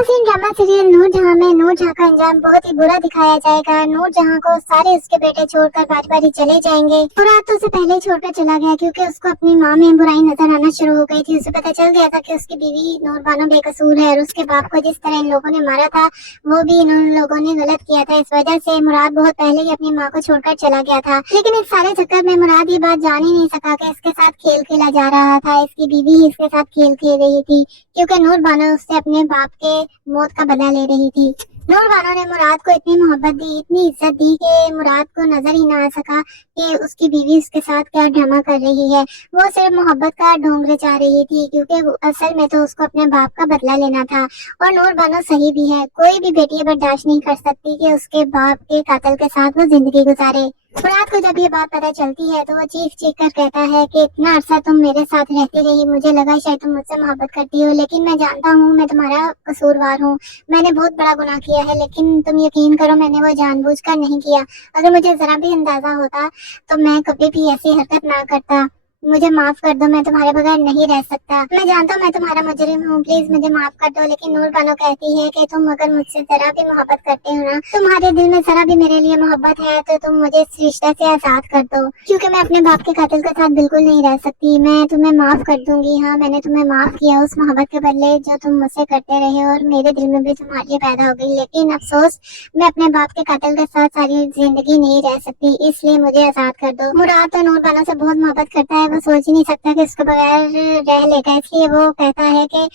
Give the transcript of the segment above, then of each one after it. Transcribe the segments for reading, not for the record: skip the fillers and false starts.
नाज़रीन, drama serial Noor Jahan में नूरजहां का अंजाम बहुत ही बुरा दिखाया जाएगा। नूरजहां को सारे उसके बेटे छोड़कर बारी बारी चले जाएंगे। मुराद तो उसे पहले ही छोड़कर चला गया क्योंकि उसको अपनी माँ में बुराई नजर आना शुरू हो गई थी। उसे पता चल गया था कि उसकी बीवी नूरबानो बेकसूर है और उसके बाप को जिस तरह इन लोगों ने मारा था वो भी इन लोगों ने गलत किया था। इस वजह से मुराद बहुत पहले ही अपनी माँ को छोड़कर चला गया था। लेकिन इस सारे चक्कर में मुराद ये बात जान ही नहीं सका कि इसके साथ खेल खेला जा रहा था। इसकी बीवी इसके साथ खेल खेल रही थी क्योंकि नूरबानो उससे अपने बाप के मौत का बदला ले रही थी। नूरबानो ने मुराद को इतनी मोहब्बत दी, इतनी इज्जत दी कि मुराद को नजर ही ना आ सका कि उसकी बीवी उसके साथ क्या ड्रामा कर रही है। वो सिर्फ मोहब्बत का ढोंग रचा रही थी क्योंकि असल में तो उसको अपने बाप का बदला लेना था। और नूरबानो सही भी है, कोई भी बेटी बर्दाश्त नहीं कर सकती कि उसके बाप के कातिल के साथ वो जिंदगी गुजारे। मुराद को जब ये बात पता चलती है तो वो चीख चीख कर कहता है कि इतना अरसा तुम मेरे साथ रहती रही, मुझे लगा शायद तुम मुझसे मोहब्बत करती हो, लेकिन मैं जानता हूँ मैं तुम्हारा कसूरवार हूँ। मैंने बहुत बड़ा गुनाह किया है, लेकिन तुम यकीन करो मैंने वो जानबूझकर नहीं किया। अगर मुझे जरा भी अंदाजा होता तो मैं कभी भी ऐसी हरकत ना करता। मुझे माफ कर दो, मैं तुम्हारे बगैर नहीं रह सकता। मैं जानता हूँ मैं तुम्हारा मुजरिम हूँ, प्लीज मुझे माफ कर दो। लेकिन नूरबानो कहती है कि तुम अगर मुझसे जरा भी मोहब्बत करते हो ना, तुम्हारे दिल में जरा भी मेरे लिए मोहब्बत है तो तुम मुझे इस रिश्ते से आजाद कर दो, क्योंकि मैं अपने बाप के कातिल के साथ बिल्कुल नहीं रह सकती। मैं तुम्हें माफ कर दूंगी। हाँ, मैंने तुम्हें माफ किया उस मोहब्बत के बदले जो तुम मुझसे करते रहे और मेरे दिल में भी तुम्हारे लिए पैदा हो गई, लेकिन अफसोस मैं अपने बाप के कातिल के साथ सारी जिंदगी नहीं रह सकती, इसलिए मुझे आजाद कर दो। मुराद तो नूरबानो से बहुत मोहब्बत करता है, वो सोच ही नहीं सकता कि उसके बगैर रह लेगा, इसलिए वो कहता है कि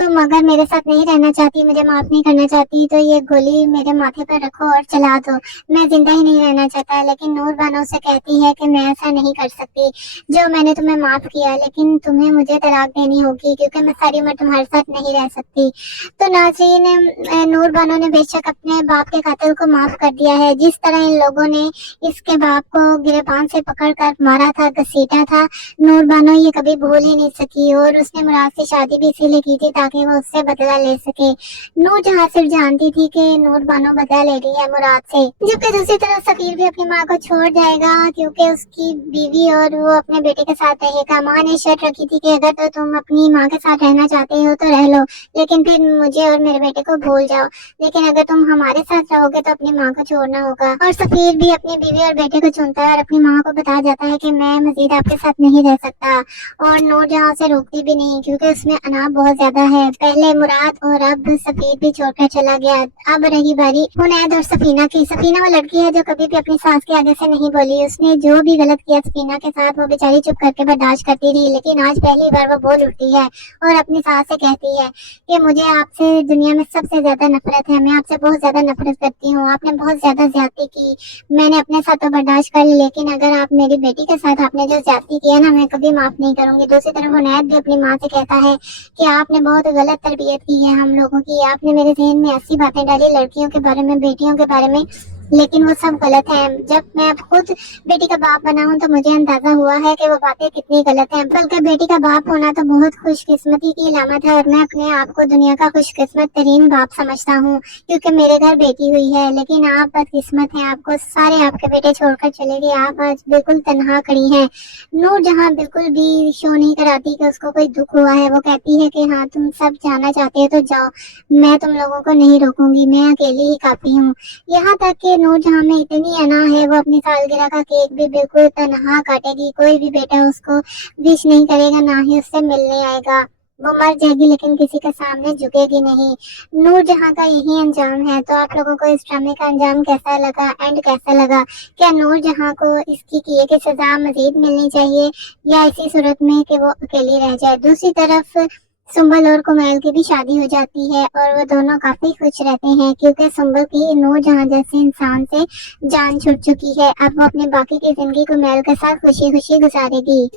तुम अगर मेरे साथ नहीं रहना चाहती, मुझे माफ नहीं करना चाहती, तो ये गोली मेरे माथे पर रखो और चला दो, मैं जिंदा ही नहीं रहना चाहता। लेकिन नूरबानो से कहती है कि मैं ऐसा नहीं कर सकती, जो मैंने तुम्हें माफ किया, लेकिन तुम्हें मुझे तलाक देनी होगी क्योंकि मैं सारी उम्र तुम्हारे साथ नहीं रह सकती। तो नाज़रीन, नूरबानो ने बेशक अपने बाप के कातिल को माफ कर दिया है। जिस तरह इन लोगों ने इसके बाप को गिरबान से पकड़कर मारा था, घसीटा था, नूरबानो ये कभी भूल ही नहीं सकी। और उसने मुराद से शादी भी इसीलिए की थी ताकि वो उससे बदला ले सके। नूरजहां सिर्फ जानती थी कि नूरबानो बदला ले रही है मुराद से। जबकि दूसरी तरफ सफीर भी अपनी माँ को छोड़ जाएगा क्योंकि उसकी बीवी और वो अपने बेटे के साथ रहेगा। माँ ने शर्त रखी थी कि अगर तो तुम अपनी माँ के साथ रहना चाहते हो तो रह लो, लेकिन फिर मुझे और मेरे बेटे को भूल जाओ, लेकिन अगर तुम हमारे साथ रहोगे तो अपनी माँ को छोड़ना होगा। और सफीर भी अपनी बीवी और बेटे को चुनता है और अपनी माँ को बता जाता है कि मैं मजीद आपके साथ नहीं रह सकता। और नूरजहां से रोकती भी नहीं क्योंकि उसमें अनाप बहुत ज्यादा है। पहले मुराद और अब सफीर भी छोड़कर चला गया। अब रही बारी हुनैद और सफीना की। सफीना वो लड़की है जो कभी भी अपनी सास के आगे से नहीं बोली। उसने जो भी गलत किया सफीना के साथ वो बेचारी चुप करके बर्दाश्त करती रही, लेकिन आज पहली बार वो बोल उठती है और अपनी सास से कहती है कि मुझे आपसे दुनिया में सबसे ज्यादा नफरत है, मैं आपसे बहुत ज्यादा नफरत करती हूँ, आपने बहुत ज्यादा ज्यादती की। मैंने अपने साथ तो बर्दाश्त कर ली, लेकिन अगर आप मेरी बेटी के साथ आपने जो ज्यादती किया ना, मैं कभी माफ नहीं करूंगी। दूसरी तरफ हुनैद भी अपनी माँ से कहता है कि आपने बहुत गलत तरबियत की है हम लोगों की, आपने मेरे ज़हन में ऐसी बातें डाली लड़कियों के बारे में, बेटियों के बारे में, लेकिन वो सब गलत है। जब मैं खुद बेटी का बाप बना हूँ तो मुझे अंदाजा हुआ है कि वो बातें कितनी गलत हैं। बल्कि बेटी का बाप होना तो बहुत खुशकिस्मती की अलामत है और मैं अपने आप को दुनिया का खुशकिस्मत तरीन बाप समझता हूँ क्योंकि मेरे घर बेटी हुई है। लेकिन आप बदकिस्मत हैं, आपको सारे आपके बेटे छोड़कर चले गए, आप आज बिल्कुल तनहा खड़ी हैं। नूरजहां बिल्कुल भी शो नहीं कराती कि उसको कोई दुख हुआ है। वो कहती है कि हाँ, तुम सब जाना चाहते हो तो जाओ, मैं तुम लोगों को नहीं रोकूंगी, मैं अकेली ही काफी हूँ। यहाँ तक कि नूरजहां में इतनी अना है वो अपनी सालगिरह का केक भी बिल्कुल तनहा काटेगी। कोई भी बेटा उसको विश नहीं करेगा, ना ही उससे मिलने आएगा। वो मर जाएगी लेकिन किसी के सामने झुकेगी नहीं। नूरजहां का यही अंजाम है। तो आप लोगों को इस ड्रामे का अंजाम कैसा लगा, एंड कैसा लगा? क्या नूरजहां को इसकी किए की सजा मजीद मिलनी चाहिए या इसी सूरत में कि वो अकेली रह जाए? दूसरी तरफ सुंबल और कुमैल की भी शादी हो जाती है और वो दोनों काफी खुश रहते हैं क्योंकि सुंबल की नूरजहां जैसे इंसान से जान छूट चुकी है। अब वो अपने बाकी की जिंदगी कुमैल के साथ खुशी खुशी गुजारेगी।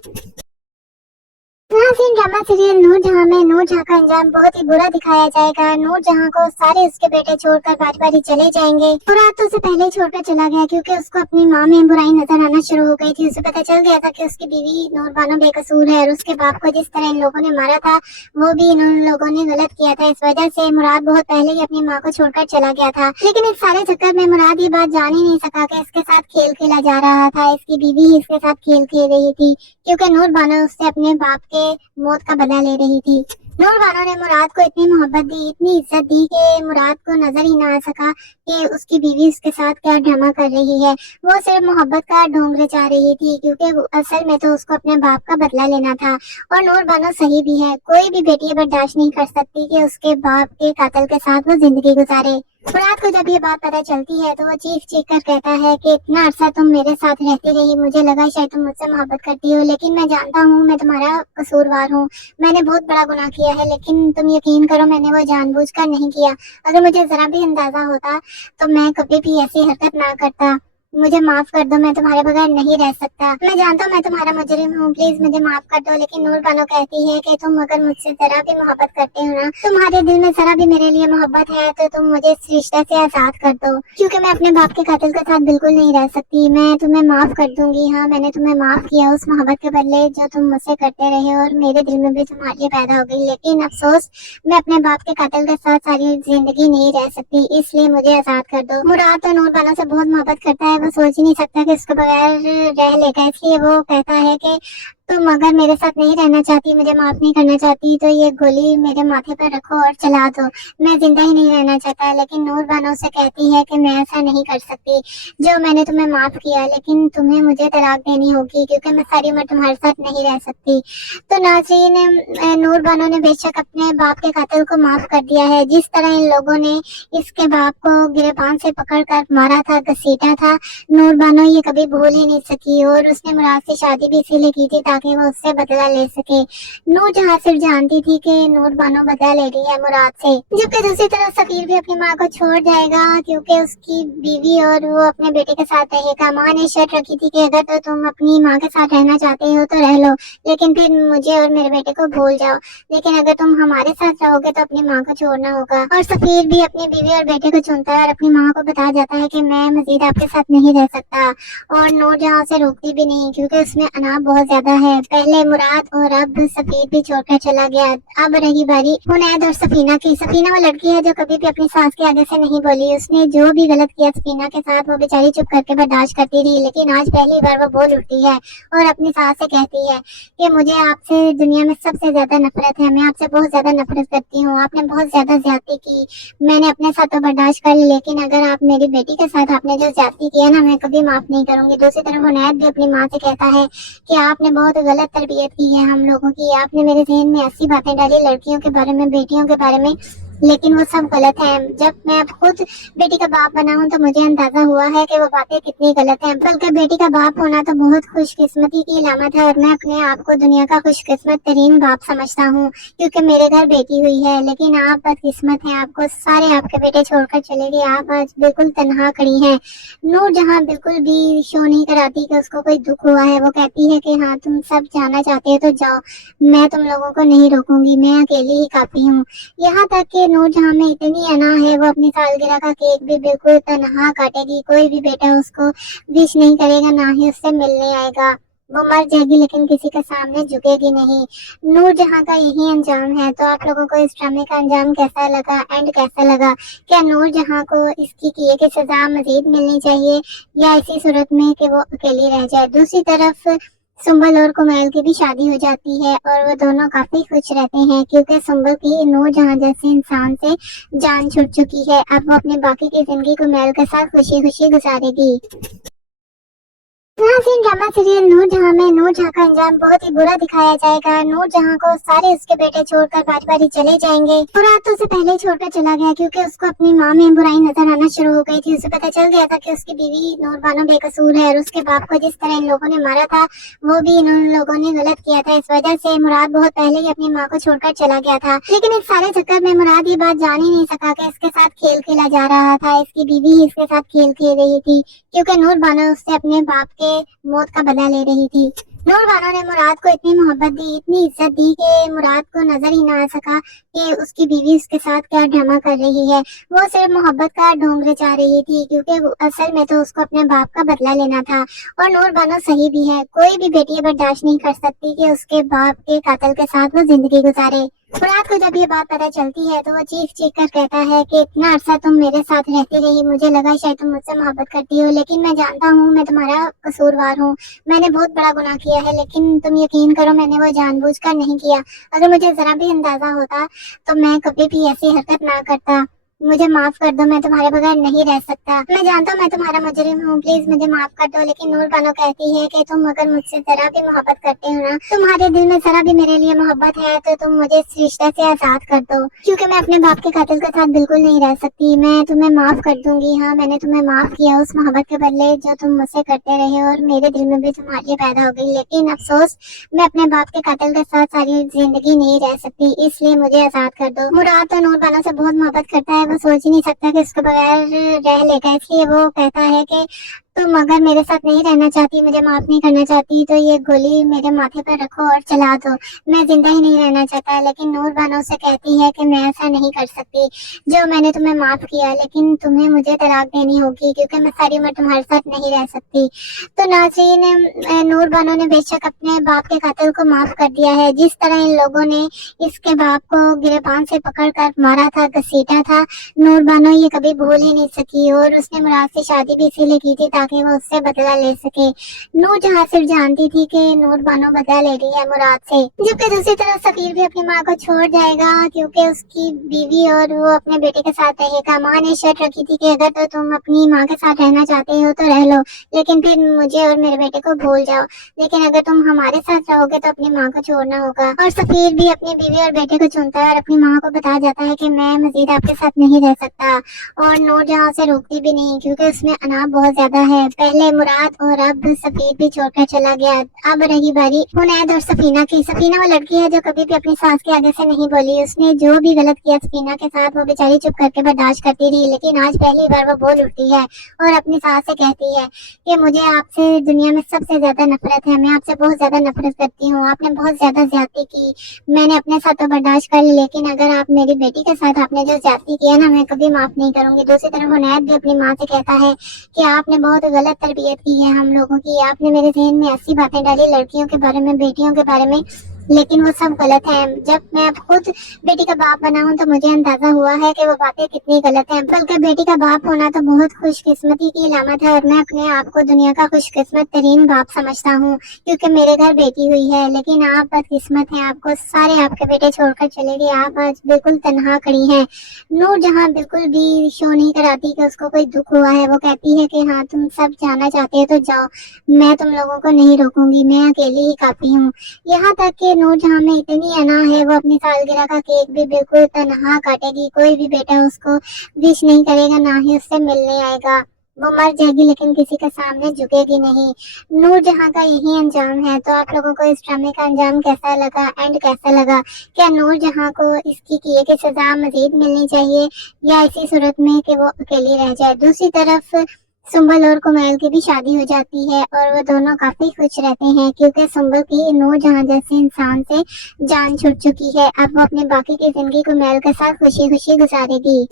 नाज़रीन, ड्रामा सीरियल नूरजहां में नूरजहां का अंजाम बहुत ही बुरा दिखाया जाएगा। नूरजहां को सारे उसके बेटे छोड़कर बारी बारी चले जाएंगे। मुराद तो उसे पहले ही छोड़कर चला गया क्योंकि उसको अपनी माँ में बुराई नजर आना शुरू हो गई थी। उसे पता चल गया था कि उसकी बीवी नूरबानो बेकसूर है और उसके बाप को जिस तरह इन लोगों ने मारा था वो भी इन लोगों ने गलत किया था। इस वजह से मुराद बहुत पहले ही अपनी माँ को छोड़कर चला गया था। लेकिन इस सारे चक्कर में मुराद ये बात जान ही नहीं सका कि इसके साथ खेल खेला जा रहा था। इसकी बीवी इसके साथ खेल खेल रही थी क्योंकि नूरबानो उससे अपने बाप के मौत का बदला ले रही थी। नूर बानो ने मुराद को इतनी मोहब्बत दी, इतनी इज्जत दी कि मुराद को नजर ही ना आ सका कि उसकी बीवी उसके साथ क्या ड्रामा कर रही है। वो सिर्फ मोहब्बत का ढोंग रचा रही थी, क्योंकि असल में तो उसको अपने बाप का बदला लेना था। और नूर बानो सही भी है, कोई भी बेटी ये बर्दाश्त नहीं कर सकती कि उसके बाप के कातिल के साथ वो जिंदगी गुजारे। मुराद को जब ये बात पता चलती है तो वो चीख चीख कर कहता है कि इतना अरसा तुम मेरे साथ रहती रही, मुझे लगा शायद तुम मुझसे मोहब्बत करती हो, लेकिन मैं जानता हूँ मैं तुम्हारा कसूरवार हूँ। मैंने बहुत बड़ा गुनाह किया है, लेकिन तुम यकीन करो मैंने वो जानबूझकर नहीं किया। अगर मुझे जरा भी अंदाजा होता तो मैं कभी भी ऐसी हरकत ना करता। मुझे माफ कर दो, मैं तुम्हारे बगैर नहीं रह सकता। मैं जानता हूँ मैं तुम्हारा मुजरिम हूँ, प्लीज मुझे माफ कर दो। लेकिन नूर बानो कहती है कि तुम अगर मुझसे जरा भी मोहब्बत करते हो ना, तुम्हारे दिल में जरा भी मेरे लिए मोहब्बत है, तो तुम मुझे इस रिश्ते से आजाद कर दो, क्योंकि मैं अपने बाप के कातिल के साथ बिल्कुल नहीं रह सकती। मैं तुम्हें माफ कर दूंगी। हाँ, मैंने तुम्हें माफ किया उस मोहब्बत के बदले जो तुम मुझसे करते रहे, और मेरे दिल में भी तुम्हारे लिए पैदा हो गई। लेकिन अफसोस, मैं अपने बाप के कातिल के साथ सारी जिंदगी नहीं रह सकती, इसलिए मुझे आजाद कर दो। मुराद तो नूर बानो से बहुत मोहब्बत करता है, वो सोच ही नहीं सकता कि उसके बगैर रह लेगा, इसलिए वो कहता है कि तुम अगर मेरे साथ नहीं रहना चाहती, मुझे माफ नहीं करना चाहती, तो ये गोली मेरे माथे पर रखो और चला दो। मैं जिंदा ही नहीं रहना चाहता। लेकिन नूर बानो से कहती है कि मैं ऐसा नहीं कर सकती। जो मैंने तुम्हें माफ किया, लेकिन तुम्हें मुझे तलाक देनी होगी, क्योंकि मैं सारी उम्र तुम्हारे साथ नहीं रह सकती। तो नाज़रीन, नूर बानो ने बेशक अपने बाप के कातिल को माफ कर दिया है। जिस तरह इन लोगों ने इसके बाप को गिरबान से पकड़कर मारा था, घसीटा था, नूर बानो ये कभी भूल ही नहीं सकी। और उसने मुराद से शादी भी इसीलिए की थी ताकि वो उससे बदला ले सके। नूर जहाँ सिर्फ जानती थी कि नूर बानो बदला ले रही है मुराद से, जबकि दूसरी तरफ सफीर भी अपनी माँ को छोड़ जाएगा, क्योंकि उसकी बीवी और वो अपने बेटे के साथ रहेगा। माँ ने शर्त रखी थी कि अगर तो तुम अपनी माँ के साथ रहना चाहते हो तो रह लो, लेकिन फिर मुझे और मेरे बेटे को भूल जाओ। लेकिन अगर तुम हमारे साथ रहोगे तो अपनी माँ को छोड़ना होगा। और सफीर भी अपनी बीवी और बेटे को चुनता है और अपनी माँ को बता जाता है कि मैं मजीद आपके साथ नहीं रह सकता। और नूर जहाँ से रोकती भी नहीं, क्योंकि उसमें अनाप बहुत ज्यादा है। पहले मुराद और अब सफीर भी छोड़कर चला गया। अब रही बारी हुनैद और सफीना की। सफीना वो लड़की है जो कभी भी अपनी सास के आगे से नहीं बोली। उसने जो भी गलत किया सफीना के साथ, वो बेचारी चुप करके बर्दाश्त करती रही। लेकिन आज पहली बार वो बोल उठती है और अपनी सास से कहती है कि मुझे आपसे दुनिया में सबसे ज्यादा नफरत है, मैं आपसे बहुत ज्यादा नफरत करती हूँ। आपने बहुत ज्यादा ज्यादती की, मैंने अपने साथ तो बर्दाश्त कर ली, लेकिन अगर आप मेरी बेटी के साथ आपने जो ज्यादती किया ना, मैं कभी माफ नहीं करूंगी। दूसरी तरफ हुनैद भी अपनी माँ से कहता है कि आपने बहुत गलत तरबियत की है हम लोगों की। आपने मेरे जहन में ऐसी बातें डाली लड़कियों के बारे में, बेटियों के बारे में, लेकिन वो सब गलत है। जब मैं अब खुद बेटी का बाप बना हूँ तो मुझे अंदाजा हुआ है कि वो बातें कितनी गलत हैं। बल्कि बेटी का बाप होना तो बहुत खुशकिस्मती की अलामत है, और मैं अपने आप को दुनिया का खुशकिस्मत तरीन बाप समझता हूँ, क्योंकि मेरे घर बेटी हुई है। लेकिन आप बदकिस्मत हैं, आपको सारे आपके बेटे छोड़कर चले गए। आप आज बिल्कुल तनहा खड़ी हैं। नूर जहाँ बिल्कुल भी शो नहीं कराती कि उसको कोई दुख हुआ है। वो कहती है कि हाँ, तुम सब जाना चाहते हो तो जाओ, मैं तुम लोगों को नहीं रोकूंगी, मैं अकेली ही काफी हूँ। यहाँ तक कि नूर जहाँ में इतनी अना है, वो अपनी सालगिरह का केक भी बिल्कुल तनहा काटेगी। कोई भी बेटा उसको विश नहीं करेगा, ना ही उससे मिलने आएगा। वो मर जाएगी लेकिन किसी के सामने झुकेगी नहीं। नूर जहाँ का यही अंजाम है। तो आप लोगों को इस ड्रामे का अंजाम कैसा लगा, एंड कैसा लगा? क्या नूर जहाँ को इसकी किए की सजा मजीद मिलनी चाहिए, या इसी सूरत में कि वो अकेली रह जाए? दूसरी तरफ सुंबल और कुमैल की भी शादी हो जाती है और वो दोनों काफी खुश रहते हैं, क्योंकि सुंबल की नूर जहाँ जैसे इंसान से जान छूट चुकी है। अब वो अपने बाकी की जिंदगी कुमैल के साथ खुशी खुशी गुजारेगी। नाज़रीन, ड्रामा सीरियल नूर जहाँ में नूर जहाँ का अंजाम बहुत ही बुरा दिखाया जाएगा। नूर जहाँ को सारे उसके बेटे छोड़कर बारी बारी चले जाएंगे। मुराद तो उसे पहले ही छोड़कर चला गया, क्योंकि उसको अपनी माँ में बुराई नजर आना शुरू हो गई थी। उसे पता चल गया था कि उसकी बीवी नूर बानो बेकसूर है, और उसके बाप को जिस तरह इन लोगों ने मारा था वो भी इन लोगों ने गलत किया था। इस वजह से मुराद बहुत पहले ही अपनी माँ को छोड़कर चला गया था। लेकिन इस सारे चक्कर में मुराद ये बात जान ही नहीं सका कि इसके साथ खेल खेला जा रहा था। इसकी बीवी ही इसके साथ खेल खेल रही थी, क्योंकि नूर बानो उससे अपने बाप के मौत का बदला ले रही थी। नूर बानो ने मुराद को इतनी मोहब्बत दी, इतनी इज्जत दी कि मुराद को नजर ही ना आ सका कि उसकी बीवी उसके साथ क्या ड्रामा कर रही है। वो सिर्फ मोहब्बत का ढोंग रचा रही थी, क्योंकि असल में तो उसको अपने बाप का बदला लेना था। और नूर बानो सही भी है, कोई भी बेटी बर्दाश्त नहीं कर सकती कि उसके बाप के कातिल के साथ वो जिंदगी गुजारे। मुराद को जब ये बात पता चलती है तो वो चीख चीख कर कहता है कि इतना अरसा तुम मेरे साथ रहती रही, मुझे लगा शायद तुम मुझसे मोहब्बत करती हो, लेकिन मैं जानता हूँ मैं तुम्हारा कसूरवार हूँ। मैंने बहुत बड़ा गुनाह किया है, लेकिन तुम यकीन करो मैंने वो जानबूझकर नहीं किया। अगर मुझे जरा भी अंदाजा होता तो मैं कभी भी ऐसी हरकत ना करता। मुझे माफ कर दो, मैं तुम्हारे बगैर नहीं रह सकता। मैं जानता हूँ मैं तुम्हारा मुजरिम हूँ, प्लीज मुझे माफ कर दो। लेकिन नूर बानो कहती है कि तुम अगर मुझसे जरा भी मोहब्बत करते हो ना, तुम्हारे दिल में जरा भी मेरे लिए मोहब्बत है, तो तुम मुझे इस रिश्ते से आजाद कर दो, क्योंकि मैं अपने बाप के कातिल के साथ बिल्कुल नहीं रह सकती। मैं तुम्हें माफ कर दूंगी। हाँ, मैंने तुम्हें माफ किया उस मोहब्बत के बदले जो तुम मुझसे करते रहे, और मेरे दिल में भी तुम्हारे लिए पैदा हो गई। लेकिन अफसोस, मैं अपने बाप के कातिल के साथ सारी जिंदगी नहीं रह सकती, इसलिए मुझे आजाद कर दो। मुराद तो नूर बानो से बहुत मोहब्बत करता है, वो सोच ही नहीं सकता कि उसके बगैर रह लेगा, इसलिए वो कहता है कि तुम अगर मेरे साथ नहीं रहना चाहती, मुझे माफ नहीं करना चाहती, तो ये गोली मेरे माथे पर रखो और चला दो। मैं जिंदा ही नहीं रहना चाहता। लेकिन नूर बानो से कहती है कि मैं ऐसा नहीं कर सकती। जो मैंने तुम्हें माफ किया, लेकिन तुम्हें मुझे तलाक देनी होगी, क्योंकि मैं सारी उम्र तुम्हारे साथ नहीं रह सकती। तो नाज़रीन, नूर बानो ने बेशक अपने बाप के कातिल को माफ कर दिया है। जिस तरह इन लोगों ने इसके बाप को गिरबान से पकड़कर मारा था, घसीटा था, नूर बानो ये कभी भूल ही नहीं सकी। और उसने मुराद से शादी भी इसीलिए की थी ताकि वो उससे बदला ले सके। नूर जहाँ सिर्फ जानती थी कि नूर बानो बदला ले रही है मुराद से, जबकि दूसरी तरफ सफीर भी अपनी माँ को छोड़ जाएगा, क्योंकि उसकी बीवी और वो अपने बेटे के साथ रहेगा। माँ ने शर्त रखी थी कि अगर तो तुम अपनी माँ के साथ रहना चाहते हो तो रह लो, लेकिन फिर मुझे और मेरे बेटे को भूल जाओ। लेकिन अगर तुम हमारे साथ रहोगे तो अपनी माँ को छोड़ना होगा। और सफीर भी अपनी बीवी और बेटे को चुनता है और अपनी माँ को बता जाता है कि मैं मजीद आपके साथ नहीं रह सकता। और नूर जहाँ से रोकती भी नहीं, क्योंकि उसमें अनाप बहुत ज्यादा है। पहले मुराद और अब सफीर भी छोड़कर चला गया। अब रही बारी हुनैद और सफीना की। सफीना वो लड़की है जो कभी भी अपनी सास के आगे से नहीं बोली। उसने जो भी गलत किया सफीना के साथ, वो बेचारी चुप करके बर्दाश्त करती रही। लेकिन आज पहली बार वो बोल उठती है और अपनी सास से कहती है कि मुझे आपसे दुनिया में सबसे ज्यादा नफरत है, मैं आपसे बहुत ज्यादा नफरत करती हूँ। आपने बहुत ज्यादा ज्यादती की, मैंने अपने साथ तो बर्दाश्त कर ली, लेकिन अगर आप मेरी बेटी के साथ आपने जो ज्यादती किया ना, मैं कभी माफ नहीं करूंगी। दूसरी तरफ हुनैद भी अपनी माँ से कहता है कि आपने बहुत गलत तरबियत की है हम लोगों की। आपने मेरे जहन में ऐसी बातें डाली लड़कियों के बारे में, बेटियों के बारे में, लेकिन वो सब गलत है। जब मैं अब खुद बेटी का बाप बना हूँ तो मुझे अंदाजा हुआ है कि वो बातें कितनी गलत हैं। बल्कि बेटी का बाप होना तो बहुत खुशकिस्मती की अलामत है, और मैं अपने आप को दुनिया का खुशकिस्मत तरीन बाप समझता हूँ, क्योंकि मेरे घर बेटी हुई है। लेकिन आप बदकिस्मत हैं, आपको सारे आपके बेटे छोड़कर चले गए, आप आज बिल्कुल तनहा खड़ी हैं। नूर जहाँ बिल्कुल भी शो नहीं कराती कि उसको कोई दुख हुआ है। वो कहती है कि हाँ, तुम सब जाना चाहते हो तो जाओ, मैं तुम लोगों को नहीं रोकूंगी, मैं अकेली ही काफी हूँ। यहाँ तक कि नूर जहाँ में इतनी अना है, वो अपनी सालगिरह का केक भी बिल्कुल तनहा काटेगी। कोई भी बेटा उसको विश नहीं करेगा, ना ही उससे मिलने आएगा। वो मर जाएगी लेकिन किसी के सामने झुकेगी नहीं। नूर जहाँ का यही अंजाम है। तो आप लोगों को इस ड्रामे का अंजाम कैसा लगा, एंड कैसा लगा? क्या नूर जहाँ को इसकी किए की सजा मजीद मिलनी चाहिए, या इसी सूरत में कि वो अकेली रह जाए? दूसरी तरफ सुंबल और कुमैल की भी शादी हो जाती है, और वो दोनों काफी खुश रहते हैं, क्योंकि सुंबल की नूर जहाँ जैसे इंसान से जान छूट चुकी है। अब वो अपने बाकी की जिंदगी कुमैल के साथ खुशी खुशी गुजारेगी।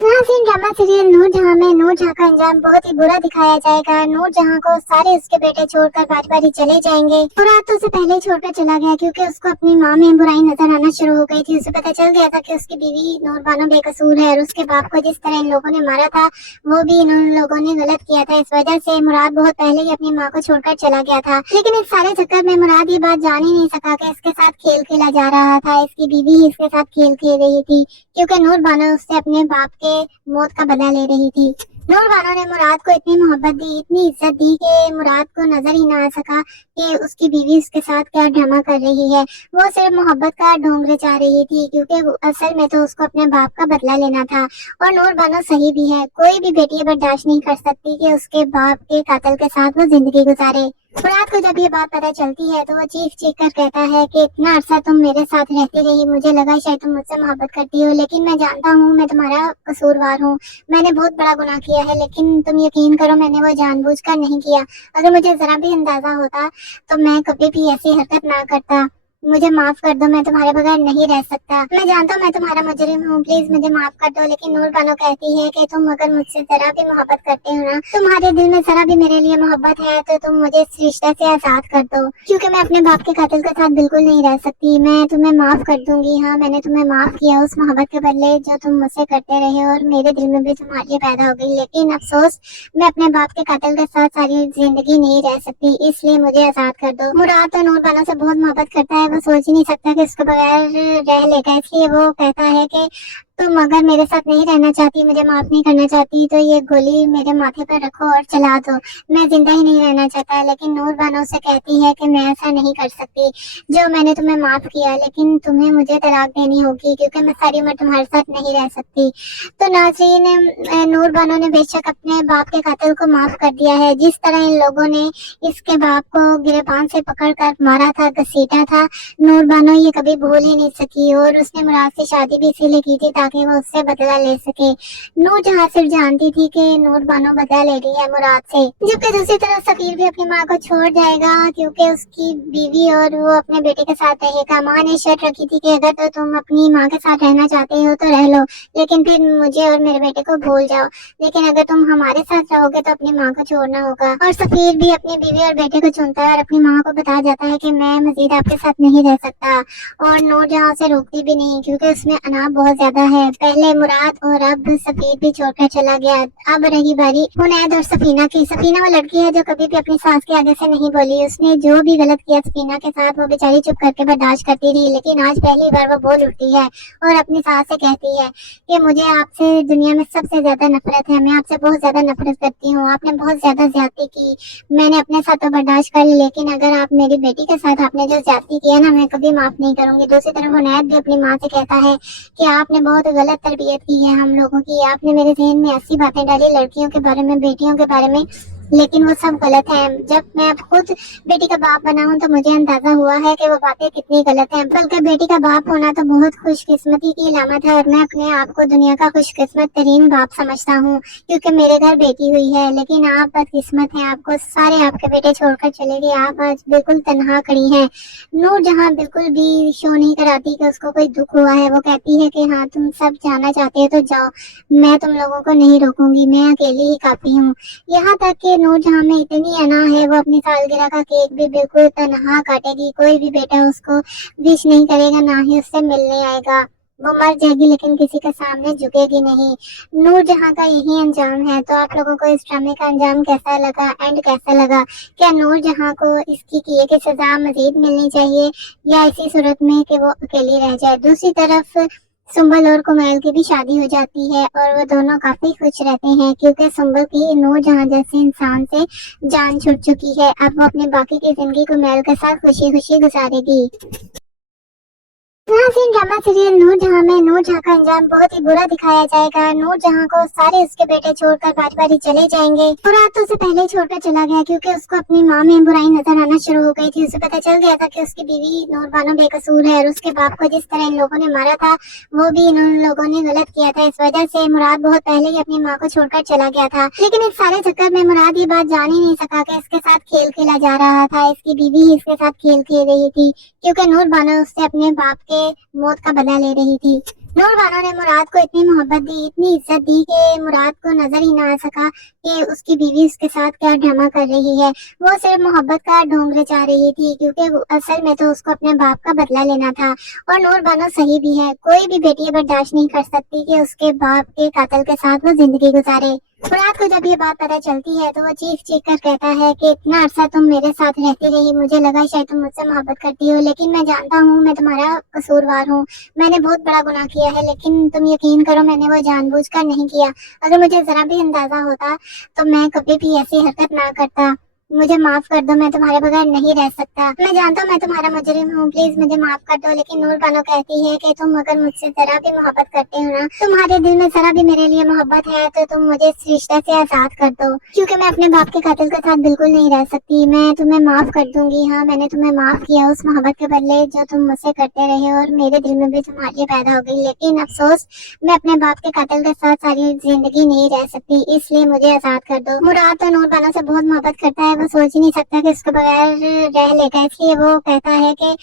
नाज़रीन, ड्रामा सीरियल नूर जहाँ में नूर जहाँ का अंजाम बहुत ही बुरा दिखाया जाएगा। नूर जहाँ को सारे उसके बेटे छोड़कर बारी बारी चले जाएंगे। मुराद तो उसे पहले ही छोड़कर चला गया, क्योंकि उसको अपनी माँ में बुराई नजर आना शुरू हो गई थी। उसे पता चल गया था कि उसकी बीवी नूर बानो बेकसूर है, और उसके बाप को जिस तरह इन लोगों ने मारा था वो भी इन लोगों ने गलत किया था। इस वजह से मुराद बहुत पहले ही अपनी माँ को छोड़कर चला गया था। लेकिन इस सारे चक्कर में मुराद ये बात जान ही नहीं सका कि इसके साथ खेल खेला जा रहा था। इसकी बीवी ही इसके साथ खेल खेल रही थी, क्योंकि नूर बानो उससे अपने बाप के मौत का बदला ले रही थी। नूर बानो ने मुराद को इतनी मोहब्बत दी, इतनी इज्जत दी कि मुराद को नजर ही ना आ सका कि उसकी बीवी उसके साथ क्या ड्रामा कर रही है। वो सिर्फ मोहब्बत का ढोंग रचा रही थी, क्योंकि असल में तो उसको अपने बाप का बदला लेना था। और नूर बानो सही भी है, कोई भी बेटी बर्दाश्त नहीं कर सकती कि उसके बाप के कातिल के साथ वो जिंदगी गुजारे। मुराद को जब ये बात पता चलती है तो वो चीख चीख कर कहता है कि इतना अरसा तुम मेरे साथ रहती रही, मुझे लगा शायद तुम मुझसे मोहब्बत करती हो, लेकिन मैं जानता हूँ मैं तुम्हारा कसूरवार हूँ। मैंने बहुत बड़ा गुनाह किया है, लेकिन तुम यकीन करो मैंने वो जानबूझकर नहीं किया। अगर मुझे जरा भी अंदाजा होता तो मैं कभी भी ऐसी हरकत ना करता। मुझे माफ कर दो, मैं तुम्हारे बगैर नहीं रह सकता। मैं जानता हूँ मैं तुम्हारा मुजरिम हूँ, प्लीज मुझे माफ कर दो। लेकिन नूर बानो कहती है कि तुम अगर मुझसे जरा भी मोहब्बत करते हो ना, तुम्हारे दिल में जरा भी मेरे लिए मोहब्बत है, तो तुम मुझे इस रिश्ते से आजाद कर दो, क्योंकि मैं अपने बाप के कातिल के साथ बिल्कुल नहीं रह सकती। मैं तुम्हें माफ कर दूंगी। हाँ, मैंने तुम्हें माफ किया उस मोहब्बत के बदले जो तुम मुझसे करते रहे, और मेरे दिल में भी तुम्हारे लिए पैदा हो गई। लेकिन अफसोस, मैं अपने बाप के कातिल के साथ सारी जिंदगी नहीं रह सकती, इसलिए मुझे आजाद कर दो। मुराद तो नूर बानो से बहुत मोहब्बत करता है, वो सोच ही नहीं सकता कि उसके बगैर रह लेगा, इसलिए वो कहता है कि तुम अगर मेरे साथ नहीं रहना चाहती, मुझे माफ नहीं करना चाहती, तो ये गोली मेरे माथे पर रखो और चला दो, मैं जिंदा ही नहीं रहना चाहता। लेकिन नूर बानो से कहती है कि मैं ऐसा नहीं कर सकती, जो मैंने तुम्हें माफ किया, लेकिन तुम्हें मुझे तलाक देनी होगी, क्योंकि मैं सारी उम्र तुम्हारे साथ नहीं रह सकती। तो नाज़रीन, नूर बानो ने बेशक अपने बाप के कातिल को माफ कर दिया है। जिस तरह इन लोगों ने इसके बाप को गिरबान से पकड़कर मारा था, घसीटा था, नूर बानो ये कभी भूल ही नहीं सकी, और उसने मुराद से शादी भी इसीलिए की थी ताकि वो उससे बदला ले सके। नूर जहाँ सिर्फ जानती थी कि नूर बानो बदला ले रही है मुराद से, जबकि दूसरी तरफ सफीर भी अपनी माँ को छोड़ जाएगा, क्योंकि उसकी बीवी और वो अपने बेटे के साथ रहेगा। माँ ने शर्त रखी थी कि अगर तो तुम अपनी माँ के साथ रहना चाहते हो तो रह लो, लेकिन फिर मुझे और मेरे बेटे को भूल जाओ, लेकिन अगर तुम हमारे साथ रहोगे तो अपनी माँ को छोड़ना होगा। और सफीर भी अपनी बीवी और बेटे को चुनता है और अपनी माँ को बता जाता है कि मैं मजीद आपके साथ नहीं रह सकता। और नूर जहाँ से रोकती भी नहीं, क्योंकि उसमें अनाप बहुत ज्यादा है। पहले मुराद और अब सफीर भी छोड़कर चला गया। अब रही बारी हुनैद और सफीना की। सफीना वो लड़की है जो कभी भी अपनी सास के आगे से नहीं बोली। उसने जो भी गलत किया सफीना के साथ, वो बेचारी चुप करके बर्दाश्त करती रही, लेकिन आज पहली बार वो बोल उठती है और अपनी सास से कहती है कि मुझे आपसे दुनिया में सबसे ज्यादा नफरत है, मैं आपसे बहुत ज्यादा नफरत करती हूँ, आपने बहुत ज्यादा ज्यादती की, मैंने अपने साथ तो बर्दाश्त कर ली, लेकिन अगर आप मेरी बेटी के साथ आपने जो ज्यादती किया ना, मैं कभी माफ नहीं करूंगी। दूसरी तरफ हुनैद भी अपनी माँ से कहता है कि आपने बहुत गलत तरबियत की है हम लोगों की, आपने मेरे जहन में ऐसी बातें डाली लड़कियों के बारे में, बेटियों के बारे में, लेकिन वो सब गलत है। जब मैं खुद बेटी का बाप बना हूँ तो मुझे अंदाजा हुआ है कि वो बातें कितनी गलत हैं। बल्कि बेटी का बाप होना तो बहुत खुशकिस्मती की अलामत है, और मैं अपने आप को दुनिया का खुशकिस्मत तरीन बाप समझता हूँ, क्योंकि मेरे घर बेटी हुई है। लेकिन आप बदकिस्मत हैं, आपको सारे आपके बेटे छोड़कर चले गए, आप आज बिल्कुल तनहा खड़ी हैं। नूर जहाँ बिल्कुल भी शो नहीं कराती कि उसको कोई दुख हुआ है, वो कहती है कि हाँ, तुम सब जाना चाहते हो तो जाओ, मैं तुम लोगों को नहीं रोकूंगी, मैं अकेली ही काफी हूँ। यहाँ तक कि नूर जहाँ में इतनी अना है, वो अपनी सालगिरह का केक भी बिल्कुल तनहा काटेगी, कोई भी बेटा उसको विश नहीं करेगा, ना ही उससे मिलने आएगा। वो मर जाएगी लेकिन किसी के सामने झुकेगी नहीं। नूर जहाँ का यही अंजाम है। तो आप लोगों को इस ड्रामे का अंजाम कैसा लगा, एंड कैसा लगा? क्या नूर जहाँ को इसकी किए की सजा मजीद मिलनी चाहिए, या इसी सूरत में कि वो अकेली रह जाए? दूसरी तरफ सुंबल और कुमैल की भी शादी हो जाती है, और वो दोनों काफी खुश रहते हैं, क्योंकि सुंबल की नूर जहाँ जैसे इंसान से जान छूट चुकी है। अब वो अपनी बाकी की जिंदगी कुमैल के साथ खुशी खुशी गुजारेगी। ड्रामा सीरियल नूर जहाँ में नूर जहाँ का अंजाम बहुत ही बुरा दिखाया जाएगा। नूर जहाँ को सारे उसके बेटे छोड़कर बारी बारी चले जाएंगे। मुराद तो उसे पहले ही छोड़कर चला गया, क्योंकि उसको अपनी माँ में बुराई नजर आना शुरू हो गई थी। उसे पता चल गया था कि उसकी बीवी नूर बानो बेकसूर है, और उसके बाप को जिस तरह इन लोगों ने मारा था, वो भी इन लोगों ने गलत किया था। इस वजह से मुराद बहुत पहले ही अपनी माँ को छोड़कर चला गया था। लेकिन इस सारे चक्कर में मुराद ये बात जान ही नहीं सका कि इसके साथ खेल खेला जा रहा था। इसकी बीवी ही इसके साथ खेल खेल रही थी, क्योंकि नूर बानो उससे अपने बाप के मौत का बदला ले रही थी। नूर बानो ने मुराद को इतनी मोहब्बत दी, इतनी इज्जत दी कि मुराद को नजर ही ना आ सका कि उसकी बीवी उसके साथ क्या ड्रामा कर रही है। वो सिर्फ मोहब्बत का ढोंग रचा रही थी, क्योंकि असल में तो उसको अपने बाप का बदला लेना था। और नूर बानो सही भी है, कोई भी बेटी बर्दाश्त नहीं कर सकती कि उसके बाप के कातिल के साथ वो जिंदगी गुजारे। मुराद को जब ये बात पता चलती है तो वो चीख चीख कर कहता है कि इतना अरसा तुम मेरे साथ रहती रही, मुझे लगा शायद तुम मुझसे मोहब्बत करती हो, लेकिन मैं जानता हूँ मैं तुम्हारा कसूरवार हूँ, मैंने बहुत बड़ा गुनाह किया है, लेकिन तुम यकीन करो मैंने वो जानबूझकर नहीं किया। अगर मुझे जरा भी अंदाजा होता तो मैं कभी भी ऐसी हरकत ना करता। मुझे माफ कर दो, मैं तुम्हारे बगैर नहीं रह सकता। मैं जानता हूँ मैं तुम्हारा मुजरिम हूँ, प्लीज मुझे माफ कर दो। लेकिन नूर बानो कहती है कि तुम अगर मुझसे जरा भी मोहब्बत करते हो ना, तुम्हारे दिल में जरा भी मेरे लिए मोहब्बत है, तो तुम मुझे इस रिश्ते से आजाद कर दो, क्योंकि मैं अपने बाप के कातिल के साथ बिल्कुल नहीं रह सकती। मैं तुम्हें माफ कर दूंगी। हाँ, मैंने तुम्हें माफ किया उस मोहब्बत के बदले जो तुम मुझसे करते रहे, और मेरे दिल में भी तुम्हारे लिए पैदा हो गई। लेकिन अफसोस, मैं अपने बाप के कातिल के साथ सारी जिंदगी नहीं रह सकती, इसलिए मुझे आजाद कर दो। मुराद तो नूर बानो से बहुत मोहब्बत करता है, वो सोच ही नहीं सकता कि उसके बगैर रह लेगा, इसलिए वो कहता है कि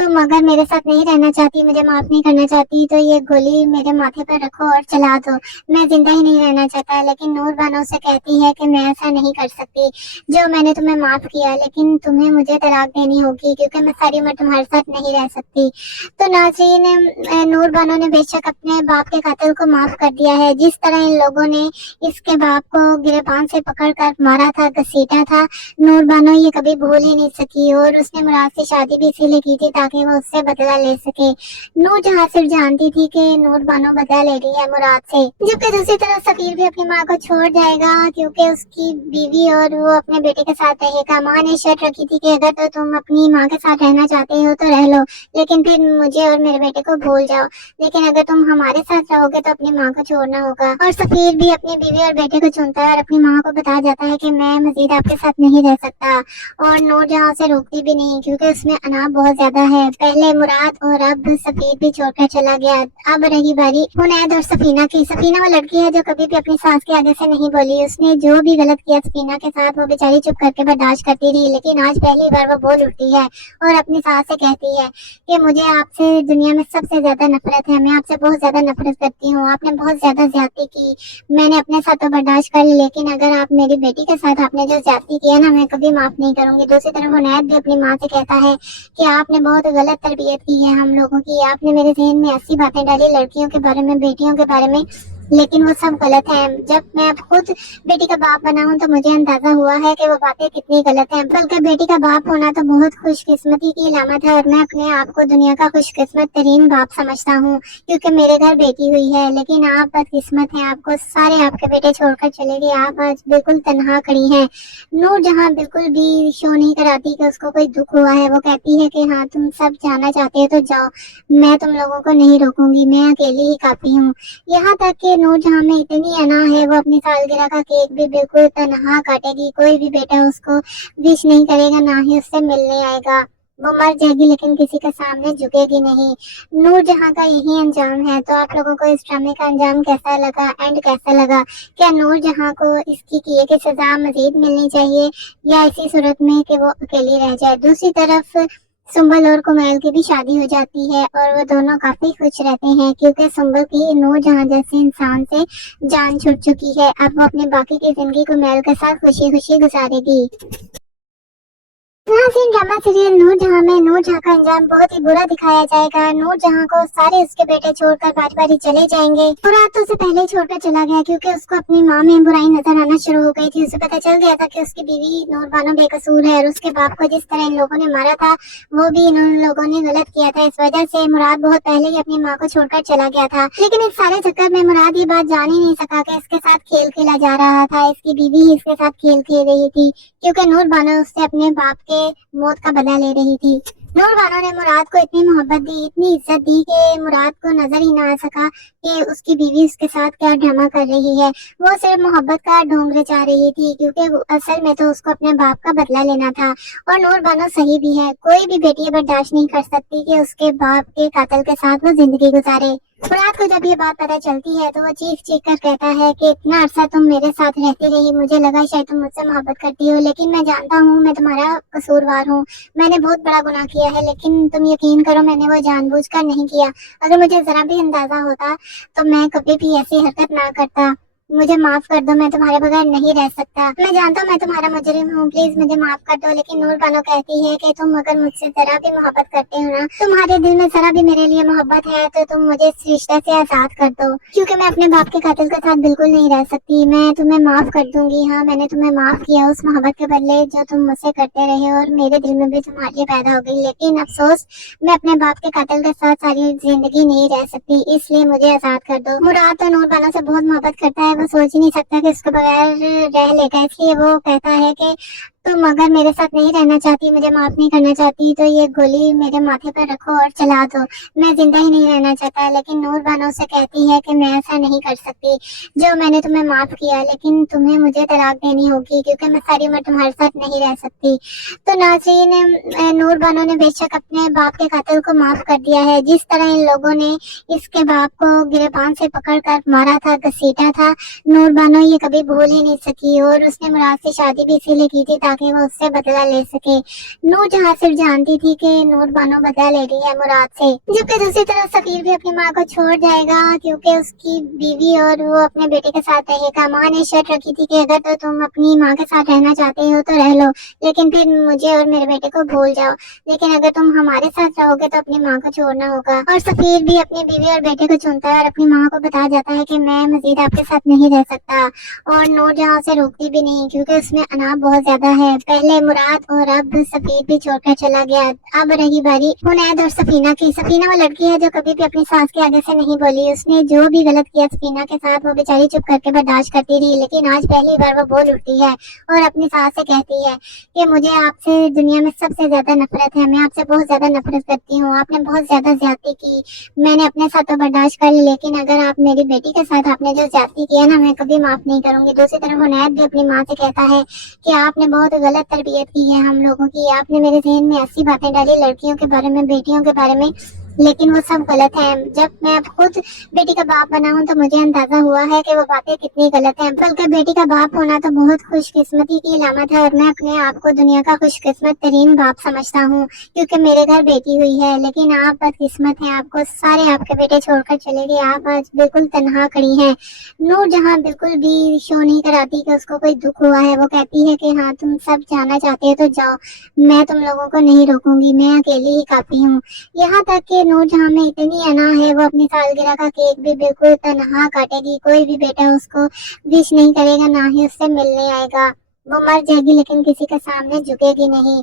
तुम अगर मेरे साथ नहीं रहना चाहती, मुझे माफ नहीं करना चाहती, तो ये गोली मेरे माथे पर रखो और चला दो। मैं जिंदा ही नहीं रहना चाहता। लेकिन नूर बानो से कहती है कि मैं ऐसा नहीं कर सकती। जो मैंने तुम्हें माफ किया, लेकिन तुम्हें मुझे तलाक देनी होगी क्योंकि मैं सारी उम्र तुम्हारे साथ नहीं रह सकती। तो नाज़रीन, नूर बानो ने बेशक अपने बाप के कातिल को माफ कर दिया है। जिस तरह इन लोगों ने इसके बाप को गिरबान से पकड़कर मारा था, घसीटा था, नूर बानो ये कभी भूल ही नहीं सकी। और उसने मुराद से शादी भी इसीलिए की थी ताकि वो उससे बदला ले सके। नूर जहाँ सिर्फ जानती थी कि नूर बानो बदला ले रही है मुराद से। जबकि दूसरी तरफ सफीर भी अपनी माँ को छोड़ जाएगा क्योंकि उसकी बीवी और वो अपने बेटे के साथ रहेगा। माँ ने शर्त रखी थी कि अगर तो तुम अपनी माँ के साथ रहना चाहते हो तो रह लो, लेकिन फिर मुझे और मेरे बेटे को भूल जाओ। लेकिन अगर तुम हमारे साथ रहोगे तो अपनी माँ को छोड़ना होगा। और सफीर भी अपनी बीवी और बेटे को चुनता है और अपनी माँ को बता जाता है कि मैं मजीद आपके साथ नहीं रह सकता। और नूर जहाँ से रोकती भी नहीं क्योंकि उसमें अनाप बहुत ज्यादा है। पहले मुराद और अब सफीर भी छोड़कर चला गया। अब रही बारी हुनैद और सफीना की। सफीना वो लड़की है जो कभी भी अपनी सास के आगे से नहीं बोली। उसने जो भी गलत किया सफीना के साथ वो बेचारी चुप करके बर्दाश्त करती रही। लेकिन आज पहली बार वो बोल उठती है और अपनी सास से कहती है कि मुझे आपसे दुनिया में सबसे ज्यादा नफरत है। मैं आपसे बहुत ज्यादा नफरत करती हूँ। आपने बहुत ज्यादा ज्यादती की। मैंने अपने साथ तो बर्दाश्त कर ली, लेकिन अगर आप मेरी बेटी के साथ आपने जो ज्यादती किया ना, मैं कभी माफ नहीं करूंगी। दूसरी तरफ हुनैद भी अपनी माँ से कहता है कि आपने बहुत गलत तरबियत की है हम लोगों की। आपने मेरे जहन में ऐसी बातें डाली लड़कियों के बारे में, बेटियों के बारे में, लेकिन वो सब गलत है। जब मैं खुद बेटी का बाप बना हूँ तो मुझे अंदाजा हुआ है कि वो बातें कितनी गलत हैं। बल्कि बेटी का बाप होना तो बहुत खुशकिस्मती की अलामत है और मैं अपने आप को दुनिया का खुशकिस्मत तरीन बाप समझता हूँ क्योंकि मेरे घर बेटी हुई है। लेकिन आप बदकिस्मत हैं, आपको सारे आपके बेटे छोड़कर चले गए। आप आज बिल्कुल तनहा खड़ी हैं। नूर जहाँ बिल्कुल भी शो नहीं कराती कि उसको कोई दुख हुआ है। वो कहती है कि हाँ, तुम सब जाना चाहते हो तो जाओ, मैं तुम लोगों को नहीं रोकूंगी, मैं अकेली ही काफी हूँ। यहाँ तक कि नूर जहाँ में इतनी अना है, वो अपनी सालगिरह का केक भी बिल्कुल तनहा काटेगी। कोई भी बेटा उसको विश नहीं करेगा, ना ही उससे मिलने आएगा। वो मर जाएगी लेकिन किसी के सामने झुकेगी नहीं। नूर जहाँ का यही अंजाम है। तो आप लोगों को इस ड्रामे का अंजाम कैसा लगा, एंड कैसा लगा? क्या नूर जहाँ को इसकी किए की सजा मजीद मिलनी चाहिए या इसी सूरत में कि वो अकेली रह जाए? दूसरी तरफ सुंबल और कुमैल की भी शादी हो जाती है और वो दोनों काफी खुश रहते हैं क्योंकि सुंबल की नूर जहाँ जैसे इंसान से जान छूट चुकी है। अब वो अपने बाकी की जिंदगी कुमैल के साथ खुशी खुशी गुजारेगी। ड्रामा सीरियल नूर जहाँ में नूर जहाँ का अंजाम बहुत ही बुरा दिखाया जाएगा। नूर जहाँ को सारे उसके बेटे छोड़कर बारी बारी चले जाएंगे। मुराद तो उसे पहले ही छोड़कर चला गया क्योंकि उसको अपनी माँ में बुराई नजर आना शुरू हो गई थी। उसे पता चल गया था कि उसकी बीवी नूर बानो बेकसूर है और उसके बाप को जिस तरह इन लोगों ने मारा था वो भी इन लोगों ने गलत किया था। इस वजह से मुराद बहुत पहले ही अपनी माँ को छोड़कर चला गया था। लेकिन इस सारे चक्कर में मुराद ये बात जान ही नहीं सका कि इसके साथ खेल खेला जा रहा था। इसकी बीवी ही इसके साथ खेल खेल रही थी क्योंकि नूर बानो उससे अपने बाप के मौत का बदला ले रही थी। नूर बानो ने मुराद को इतनी मोहब्बत दी, इतनी इज्जत दी कि मुराद को नजर ही ना आ सका कि उसकी बीवी उसके साथ क्या ड्रामा कर रही है। वो सिर्फ मोहब्बत का ढोंग रचा रही थी क्योंकि असल में तो उसको अपने बाप का बदला लेना था। और नूर बानो सही भी है। कोई भी बेटी बर्दाश्त नहीं कर सकती कि उसके बाप के कातिल के साथ वो जिंदगी गुजारे। मुराद को जब ये बात पता चलती है तो वो चीख चीख कर कहता है कि इतना अरसा तुम मेरे साथ रहती रही, मुझे लगा शायद तुम मुझसे मोहब्बत करती हो, लेकिन मैं जानता हूँ मैं तुम्हारा कसूरवार हूँ। मैंने बहुत बड़ा गुनाह किया है, लेकिन तुम यकीन करो मैंने वो जानबूझकर नहीं किया। अगर मुझे जरा भी अंदाजा होता तो मैं कभी भी ऐसी हरकत ना करता। मुझे माफ कर दो, मैं तुम्हारे बगैर नहीं रह सकता। मैं जानता हूँ मैं तुम्हारा मुजरिम हूँ, प्लीज मुझे माफ कर दो। लेकिन नूर बानो कहती है कि तुम अगर मुझसे जरा भी मोहब्बत करते हो ना, तुम्हारे दिल में जरा भी मेरे लिए मोहब्बत है तो तुम मुझे इस रिश्ते से आजाद कर दो क्योंकि मैं अपने बाप के कातिल के साथ बिल्कुल नहीं रह सकती। मैं तुम्हें माफ कर दूंगी। हाँ, मैंने तुम्हें माफ किया उस मोहब्बत के बदले जो तुम मुझसे करते रहे और मेरे दिल में भी तुम्हारे लिए पैदा हो गई। लेकिन अफसोस मैं अपने बाप के कातिल के साथ सारी जिंदगी नहीं रह सकती, इसलिए मुझे आजाद कर दो। मुराद तो नूर बानो से बहुत मोहब्बत करता है। वो सोच ही नहीं सकता कि उसके बगैर रह लेगा, इसलिए वो कहता है कि तुम अगर मेरे साथ नहीं रहना चाहती, मुझे माफ नहीं करना चाहती, तो ये गोली मेरे माथे पर रखो और चला दो। मैं जिंदा ही नहीं रहना चाहता। लेकिन नूर बानो से कहती है कि मैं ऐसा नहीं कर सकती। जो मैंने तुम्हें माफ किया, लेकिन तुम्हें मुझे तलाक देनी होगी क्योंकि मैं सारी उम्र तुम्हारे साथ नहीं रह सकती। तो नाज़रीन, नूर बानो ने बेशक अपने बाप के कातिल को माफ कर दिया है। जिस तरह इन लोगों ने इसके बाप को गिरबान से पकड़कर मारा था, घसीटा था, नूर बानो ये कभी भूल ही नहीं सकी। और उसने मुराद से शादी भी इसीलिए की थी ताकि वो उससे बदला ले सके। नूर जहाँ सिर्फ जानती थी कि नूर बानो बदला ले रही है मुराद से, जबकि दूसरी तरफ सफीर भी अपनी माँ को छोड़ जाएगा क्योंकि उसकी बीवी और वो अपने बेटे के साथ रहेगा। माँ ने शर्त रखी थी कि अगर तो तुम अपनी माँ के साथ रहना चाहते हो तो रह लो, लेकिन फिर मुझे और मेरे बेटे को भूल जाओ, लेकिन अगर तुम हमारे साथ रहोगे तो अपनी माँ को छोड़ना होगा। और सफीर भी अपनी बीवी और बेटे को चुनता है और अपनी माँ को बता जाता है कि मैं मजीद आपके साथ नहीं रह सकता। और नूर जहाँ से रोकती भी नहीं क्योंकि उसमें अनाप बहुत ज्यादा है। पहले मुराद और अब सफीर भी छोड़कर चला गया। अब रही बारी हुनैद और सफीना की। सफीना वो लड़की है जो कभी भी अपनी सास के आगे से नहीं बोली। उसने जो भी गलत किया सफीना के साथ वो बेचारी चुप करके बर्दाश्त करती रही, लेकिन आज पहली बार वो बोल उठती है और अपनी सास से कहती है कि मुझे आपसे दुनिया में सबसे ज्यादा नफरत है, मैं आपसे बहुत ज्यादा नफरत करती हूँ, आपने बहुत ज्यादा ज्यादती की, मैंने अपने साथ तो बर्दाश्त कर ली, लेकिन अगर आप मेरी बेटी के साथ आपने जो ज्यादती किया ना, मैं कभी माफ नहीं करूंगी। दूसरी तरफ हुनैद भी अपनी माँ से कहता है कि आपने बहुत गलत तरबियत की है हम लोगों की, आपने मेरे जहन में ऐसी बातें डाली लड़कियों के बारे में, बेटियों के बारे में, लेकिन वो सब गलत है। जब मैं अब खुद बेटी का बाप बना हूँ तो मुझे अंदाजा हुआ है कि वो बातें कितनी गलत हैं। बल्कि बेटी का बाप होना तो बहुत खुशकिस्मती की अलामत है और मैं अपने आप को दुनिया का खुशकिस्मत तरीन बाप समझता हूँ क्योंकि मेरे घर बेटी हुई है। लेकिन आप बदकिस्मत हैं, आपको सारे आपके बेटे छोड़कर चले गए, आप आज बिल्कुल तनहा खड़ी हैं। नूर जहाँ बिल्कुल भी शो नहीं कराती कि उसको कोई दुख हुआ है। वो कहती है कि हाँ तुम सब जाना चाहते हो तो जाओ, मैं तुम लोगों को नहीं रोकूंगी, मैं अकेली ही काफी हूँ। यहाँ तक कि नूर जहाँ में इतनी अना है वो अपनी सालगिरह का केक भी बिल्कुल तनहा काटेगी। कोई भी बेटा उसको विश नहीं करेगा, ना ही उससे मिलने आएगा। वो मर जाएगी लेकिन किसी के सामने झुकेगी नहीं।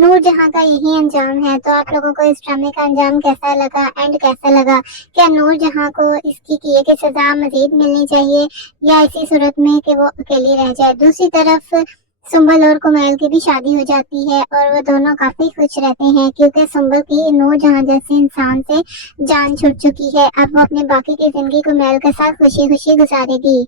नूर जहाँ का यही अंजाम है। तो आप लोगों को इस ड्रामे का अंजाम कैसा लगा, एंड कैसा लगा? क्या नूर जहाँ को इसकी किए की सजा मजीद मिलनी चाहिए या इसी सूरत में कि वो अकेली रह जाए? दूसरी तरफ सुंबल और कुमैल की भी शादी हो जाती है और वो दोनों काफी खुश रहते हैं क्योंकि सुंबल की नूर जहाँ जैसे इंसान से जान छूट चुकी है। अब वो अपने बाकी की जिंदगी कुमैल के साथ खुशी खुशी गुजारेगी।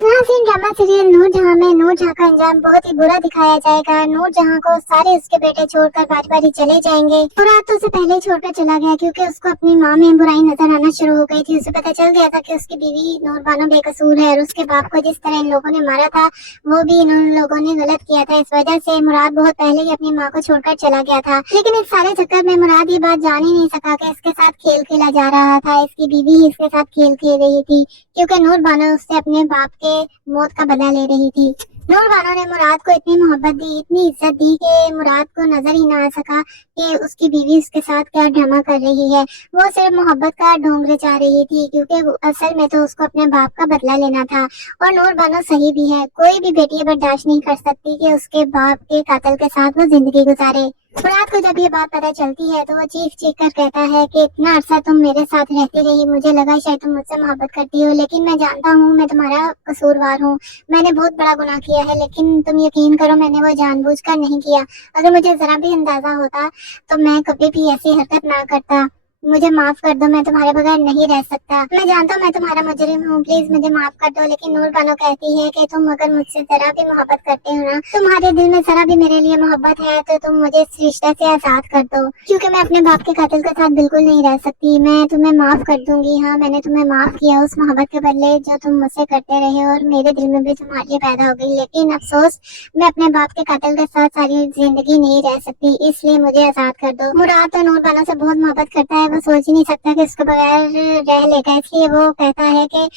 नाज़रीन, ड्रामा सीरियल नूर जहाँ में नूर जहाँ का अंजाम बहुत ही बुरा दिखाया जाएगा। नूर जहाँ को सारे उसके बेटे छोड़कर बारी बारी चले जाएंगे। मुराद तो उसे पहले ही छोड़कर चला गया क्योंकि उसको अपनी माँ में बुराई नजर आना शुरू हो गई थी। उसे पता चल गया था कि उसकी बीवी नूर बानो बेकसूर है और उसके बाप को जिस तरह इन लोगों ने मारा था वो भी इन लोगों ने गलत किया था। इस वजह से मुराद बहुत पहले ही अपनी माँ को छोड़कर चला गया था। लेकिन इस सारे चक्कर में मुराद ये बात जान ही नहीं सका कि इसके साथ खेल खेला जा रहा था। इसकी बीवी ही इसके साथ खेल खेल रही थी क्योंकि नूर बानो उससे अपने बाप के मौत का बदला ले रही थी। नूर बानो ने मुराद को इतनी मोहब्बत दी, इतनी इज्जत दी कि मुराद को नजर ही ना आ सका कि उसकी बीवी उसके साथ क्या ड्रामा कर रही है। वो सिर्फ मोहब्बत का ढोंग रचा रही थी क्योंकि असल में तो उसको अपने बाप का बदला लेना था। और नूर बानो सही भी है, कोई भी बेटी बर्दाश्त नहीं कर सकती कि उसके बाप के कातिल के साथ वो जिंदगी गुजारे। मुराद को जब ये बात पता चलती है तो वो चीख चीख कर कहता है कि इतना अरसा तुम मेरे साथ रहती रही, मुझे लगा शायद तुम मुझसे मोहब्बत करती हो, लेकिन मैं जानता हूँ मैं तुम्हारा कसूरवार हूँ, मैंने बहुत बड़ा गुनाह किया है, लेकिन तुम यकीन करो मैंने वो जानबूझकर नहीं किया। अगर मुझे जरा भी अंदाजा होता तो मैं कभी भी ऐसी हरकत ना करता। मुझे माफ कर दो, मैं तुम्हारे बगैर नहीं रह सकता। मैं जानता हूँ मैं तुम्हारा मुजरिम हूँ, प्लीज मुझे माफ कर दो। लेकिन नूर बानो कहती है कि तुम अगर मुझसे जरा भी मोहब्बत करते हो ना, तुम्हारे दिल में जरा भी मेरे लिए मोहब्बत है तो तुम मुझे इस रिश्ते से आजाद कर दो क्योंकि मैं अपने बाप के कातिल के साथ बिल्कुल नहीं रह सकती। मैं तुम्हें माफ कर दूंगी। हाँ, मैंने तुम्हें माफ किया उस मोहब्बत के बदले जो तुम मुझसे करते रहे और मेरे दिल में भी तुम्हारे लिए पैदा हो गई, लेकिन अफसोस मैं अपने बाप के कातिल के साथ सारी जिंदगी नहीं रह सकती, इसलिए मुझे आजाद कर दो। मुराद तो नूर बानो से बहुत मोहब्बत करता है, वो सोच ही नहीं सकता कि उसके बगैर रह लेगा, इसलिए वो कहता है कि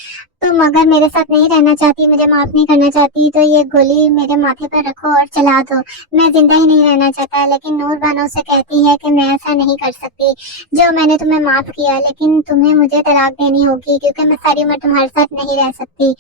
तुम अगर मेरे साथ नहीं रहना चाहती, मुझे माफ नहीं करना चाहती तो ये गोली मेरे माथे पर रखो और चला दो, मैं जिंदा ही नहीं रहना चाहता। लेकिन नूर बानो से कहती है कि मैं ऐसा नहीं कर सकती, जो मैंने तुम्हें माफ किया लेकिन तुम्हें मुझे तलाक देनी होगी क्योंकि मैं सारी उम्र तुम्हारे साथ नहीं रह सकती।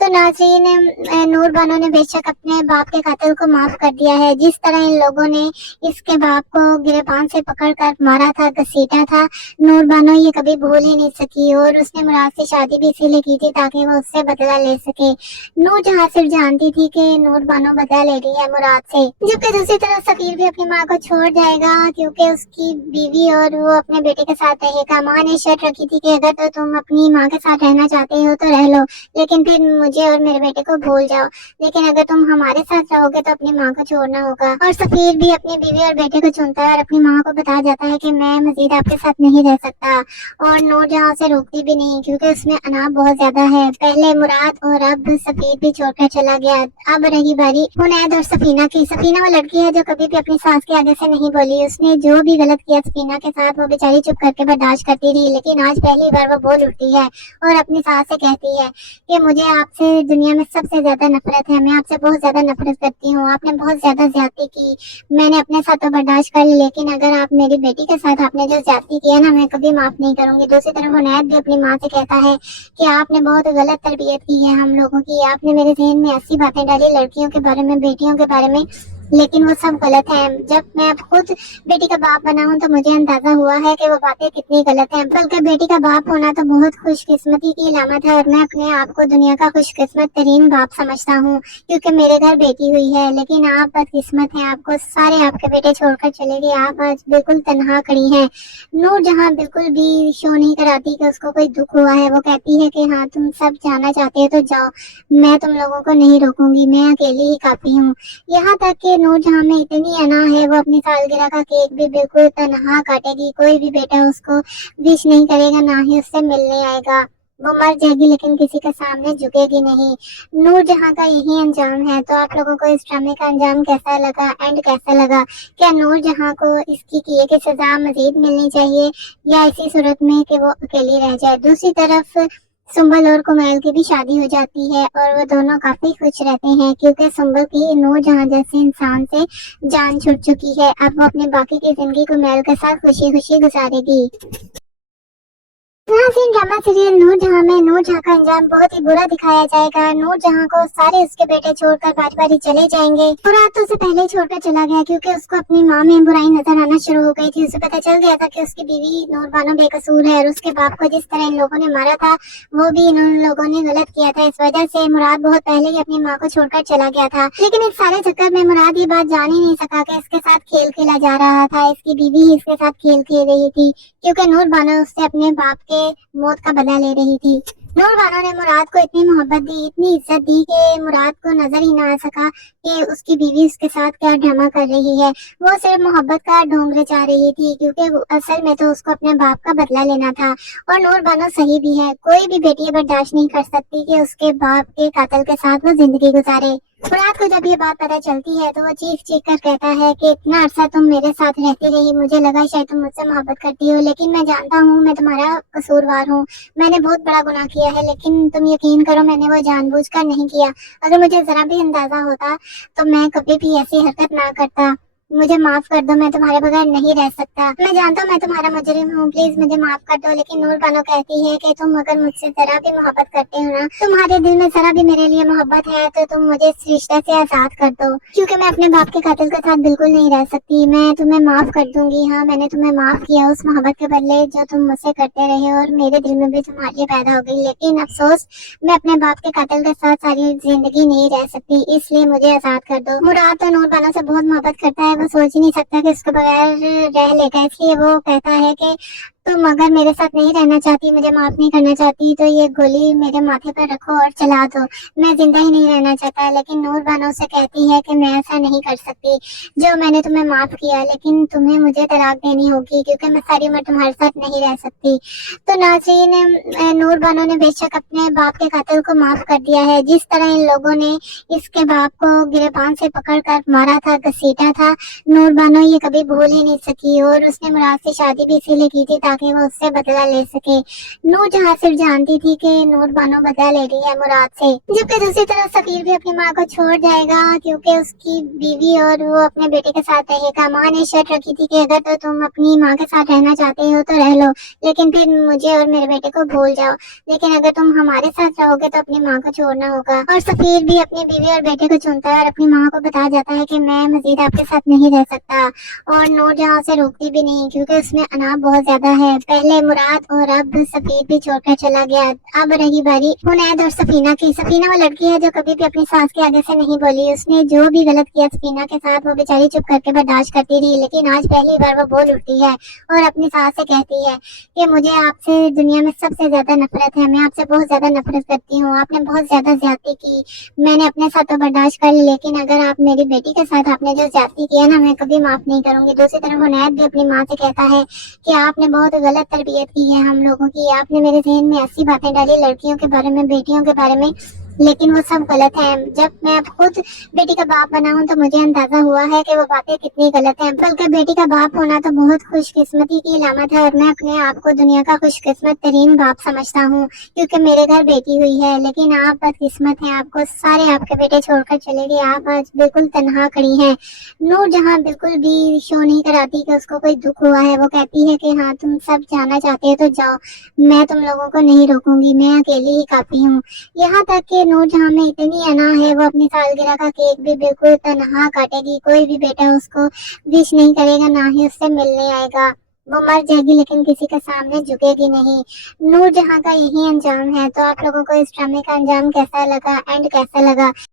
तो नाज़रीन, नूर बानो ने बेशक अपने बाप के कातिल को माफ कर दिया है। जिस तरह इन लोगों ने इसके बाप को गिरबान से पकड़ कर मारा था, घसीटा था, नूर बानो ये कभी भूल ही नहीं सकी और उसने मुराद से शादी भी इसीलिए की थी ताकि वो उससे बदला ले सके। नूर जहाँ सिर्फ जानती थी कि नूर बानो बदला ले रही है मुराद से, जबकि दूसरी तरफ सफीर भी अपनी माँ को छोड़ जाएगा क्योंकि उसकी बीवी और वो अपने बेटे के साथ रहेगा। माँ ने शर्त रखी थी कि अगर तो तुम अपनी माँ के साथ रहना चाहते हो तो रह लो, लेकिन फिर मुझे और मेरे बेटे को भूल जाओ, लेकिन अगर तुम हमारे साथ रहोगे तो अपनी माँ को छोड़ना होगा। और सफीर भी अपनी बीवी और बेटे को चुनता है और अपनी माँ को बता जाता है कि मैं मजीद आपके साथ नहीं रह सकता। और नूर जहाँ से रोकती भी नहीं क्योंकि उसमें अनाप बहुत ज्यादा है। पहले मुराद और अब सफीर भी छोड़कर चला गया। अब रही बारी हुनैद और सफीना की। सफीना वो लड़की है जो कभी भी अपनी सास के आगे से नहीं बोली। उसने जो भी गलत किया सफीना के साथ वो बेचारी चुप करके बर्दाश्त करती रही, लेकिन आज पहली बार वो बोल उठती है और अपनी सास से कहती है कि मुझे आपसे दुनिया में सबसे ज्यादा नफरत है, मैं आपसे बहुत ज्यादा नफरत करती हूँ, आपने बहुत ज्यादा ज्यादती की। मैंने अपने साथ तो बर्दाश्त कर ली, लेकिन अगर आप मेरी बेटी के साथ आपने जो ज्यादती किया ना, मैं कभी माफ नहीं करूंगी। दूसरी तरफ हुनैद भी अपनी माँ से कहता है कि आपने बहुत गलत तरबियत की है हम लोगों की, आपने मेरे जहन में ऐसी बातें डाली लड़कियों के बारे में, बेटियों के बारे में, लेकिन वो सब गलत है। जब मैं अब खुद बेटी का बाप बना हूँ तो मुझे अंदाजा हुआ है कि वो बातें कितनी गलत हैं। बल्कि बेटी का बाप होना तो बहुत खुशकिस्मती की अलामत है, और मैं अपने आप को दुनिया का खुशकिस्मत तरीन बाप समझता हूँ, क्योंकि मेरे घर बेटी हुई है। लेकिन आप बदकिस्मत हैं, आपको सारे आपके बेटे छोड़कर चले गए, आप आज बिल्कुल तनहा खड़ी हैं। नूर जहाँ बिल्कुल भी शो नहीं कराती कि उसको कोई दुख हुआ है। वो कहती है कि हाँ, तुम सब जाना चाहते हो तो जाओ, मैं तुम लोगों को नहीं रोकूंगी, मैं अकेली ही काफी हूँ। यहाँ तक कि नूरजहां में इतनी अना है, वो अपनी सालगिरह का केक भी बिल्कुल तनहा काटेगी। कोई भी बेटा उसको विश नहीं करेगा, ना ही उससे मिलने आएगा। वो मर जाएगी लेकिन किसी के सामने झुकेगी नहीं। नूरजहां का यही अंजाम है। तो आप लोगों को इस ड्रामे का अंजाम कैसा लगा, एंड कैसा लगा? क्या नूरजहां को इसकी किए की सजा मजीद मिलनी चाहिए, या इसी सूरत में कि वो अकेली रह जाए? दूसरी तरफ सुंबल और कुमैल की भी शादी हो जाती है, और वो दोनों काफी खुश रहते हैं, क्योंकि सुंबल की नूरजहां जैसे इंसान से जान छूट चुकी है। अब वो अपनी बाकी की जिंदगी कुमैल के साथ खुशी खुशी गुजारेगी। नाज़रीन, ड्रामा सीरियल नूरजहां में नूरजहां का अंजाम बहुत ही बुरा दिखाया जाएगा। नूरजहां को सारे उसके बेटे छोड़कर बारी बारी चले जाएंगे। मुराद तो उसे पहले ही छोड़कर चला गया, क्योंकि उसको अपनी माँ में बुराई नजर आना शुरू हो गई थी। उसे पता चल गया था कि उसकी बीवी नूरबानो बेकसूर है, और उसके बाप को जिस तरह इन लोगों ने मारा था वो भी इन लोगों ने गलत किया था। इस वजह से मुराद बहुत पहले ही अपनी माँ को छोड़कर चला गया था। लेकिन इस सारे चक्कर में मुराद ये बात जान ही नहीं सका कि इसके साथ खेल खेला जा रहा था। इसकी बीवी ही इसके साथ खेल खेल रही थी, क्योंकि नूरबानो उससे अपने बाप के मौत का बदला ले रही थी। नूरबानो ने मुराद को इतनी मोहब्बत दी, इतनी इज्जत दी कि मुराद को नजर ही ना आ सका कि उसकी बीवी उसके साथ क्या ड्रामा कर रही है। वो सिर्फ मोहब्बत का ढोंग रचा रही थी, क्योंकि असल में तो उसको अपने बाप का बदला लेना था। और नूरबानो सही भी है, कोई भी बेटी बर्दाश्त नहीं कर सकती कि उसके बाप के कातिल के साथ वो जिंदगी गुजारे। मुराद को जब ये बात पता चलती है तो वो चीख चीख कर कहता है कि इतना अरसा तुम मेरे साथ रहती रही, मुझे लगा शायद तुम मुझसे मोहब्बत करती हो, लेकिन मैं जानता हूँ मैं तुम्हारा कसूरवार हूँ। मैंने बहुत बड़ा गुनाह किया है, लेकिन तुम यकीन करो मैंने वो जानबूझकर नहीं किया। अगर मुझे जरा भी अंदाजा होता तो मैं कभी भी ऐसी हरकत ना करता। मुझे माफ कर दो, मैं तुम्हारे बगैर नहीं रह सकता। मैं जानता हूँ मैं तुम्हारा मुजरिम हूँ, प्लीज मुझे माफ कर दो। लेकिन नूरबानो कहती है कि तुम अगर मुझसे जरा भी मोहब्बत करते हो ना, तुम्हारे दिल में जरा भी मेरे लिए मोहब्बत है, तो तुम मुझे इस रिश्ते से आजाद कर दो, क्योंकि मैं अपने बाप के कातिल के साथ बिल्कुल नहीं रह सकती। मैं तुम्हें माफ कर दूंगी। हाँ, मैंने तुम्हें माफ किया उस मोहब्बत के बदले जो तुम मुझसे करते रहे, और मेरे दिल में भी तुम्हारे लिए पैदा हो गई। लेकिन अफसोस, मैं अपने बाप के कातिल के साथ सारी जिंदगी नहीं रह सकती, इसलिए मुझे आजाद कर दो। मुराद तो नूरबानो से बहुत मोहब्बत करता है, वो सोच ही नहीं सकता कि उसके बगैर रह लेगा, इसलिए वो कहता है कि तुम अगर मेरे साथ नहीं रहना चाहती, मुझे माफ नहीं करना चाहती, तो ये गोली मेरे माथे पर रखो और चला दो, मैं जिंदा ही नहीं रहना चाहता। लेकिन नूरबानो से कहती है कि मैं ऐसा नहीं कर सकती, जो मैंने तुम्हें माफ किया, लेकिन तुम्हें मुझे तलाक देनी होगी, क्योंकि मैं सारी उम्र तुम्हारे साथ नहीं रह सकती। तो नाज़रीन, नूरबानो ने बेशक अपने बाप के कातिल को माफ कर दिया है। जिस तरह इन लोगों ने इसके बाप को गिरबान से पकड़कर मारा था, घसीटा था, नूरबानो ये कभी भूल ही नहीं सकी, और उसने मुराद से शादी भी इसीलिए की थी ताकि वो उससे बदला ले सके। नूरजहां सिर्फ जानती थी कि नूरबानो बदला ले रही है मुराद से। जबकि दूसरी तरफ सफीर भी अपनी माँ को छोड़ जाएगा, क्योंकि उसकी बीवी और वो अपने बेटे के साथ रहेगा। माँ ने शर्त रखी थी कि अगर तो तुम अपनी माँ के साथ रहना चाहते हो तो रह लो, लेकिन फिर मुझे और मेरे बेटे को भूल जाओ, लेकिन अगर तुम हमारे साथ रहोगे तो अपनी माँ को छोड़ना होगा। और सफीर भी अपनी बीवी और बेटे को चुनता है और अपनी माँ को बता जाता है कि मैं मजीद आपके साथ नहीं रह सकता। और नूरजहां से रोकती भी नहीं, क्योंकि उसमें अनाप बहुत ज्यादा है। पहले मुराद और अब सफीर भी छोड़कर चला गया। अब रही बारी हुनैद और सफीना की। सफीना वो लड़की है जो कभी भी अपनी सास के आगे से नहीं बोली। उसने जो भी गलत किया सफीना के साथ वो बेचारी चुप करके बर्दाश्त करती रही, लेकिन आज पहली बार वो बोल उठती है और अपनी सास से कहती है कि मुझे आपसे दुनिया में सबसे ज्यादा नफरत है, मैं आपसे बहुत ज्यादा नफरत करती हूँ, आपने बहुत ज्यादा ज्यादती की। मैंने अपने साथ तो बर्दाश्त कर ली, लेकिन अगर आप मेरी बेटी के साथ आपने जो ज्यादती किया ना, मैं कभी माफ नहीं करूंगी। दूसरी तरफ हुनैद भी अपनी माँ से कहता है कि आपने बहुत बहुत गलत तरबियत की है हम लोगों की। आपने मेरे जहन में ऐसी बातें डाली लड़कियों के बारे में, बेटियों के बारे में, लेकिन वो सब गलत है। जब मैं खुद बेटी का बाप बना हूँ तो मुझे अंदाजा हुआ है कि वो बातें कितनी गलत हैं। बल्कि बेटी का बाप होना तो बहुत खुशकिस्मती की अलामत है, और मैं अपने आप को दुनिया का खुशकिस्मत तरीन बाप समझता हूँ, क्योंकि मेरे घर बेटी हुई है। लेकिन आप बदकिस्मत हैं, आपको सारे आपके बेटे छोड़कर चले गए। आप आज बिल्कुल तनहा खड़ी हैं। नूर जहाँ बिल्कुल भी शो नहीं कराती कि उसको कोई दुख हुआ है। वो कहती है कि हाँ, तुम सब जाना चाहते हो तो जाओ, मैं तुम लोगों को नहीं रोकूंगी, मैं अकेली ही काफी हूँ। यहाँ तक कि नूरजहां में इतनी अना है, वो अपनी सालगिरह का केक भी बिल्कुल तनहा काटेगी। कोई भी बेटा उसको विश नहीं करेगा, ना ही उससे मिलने आएगा। वो मर जाएगी लेकिन किसी के सामने झुकेगी नहीं। नूरजहां का यही अंजाम है। तो आप लोगों को इस ड्रामे का अंजाम कैसा लगा, एंड कैसा लगा?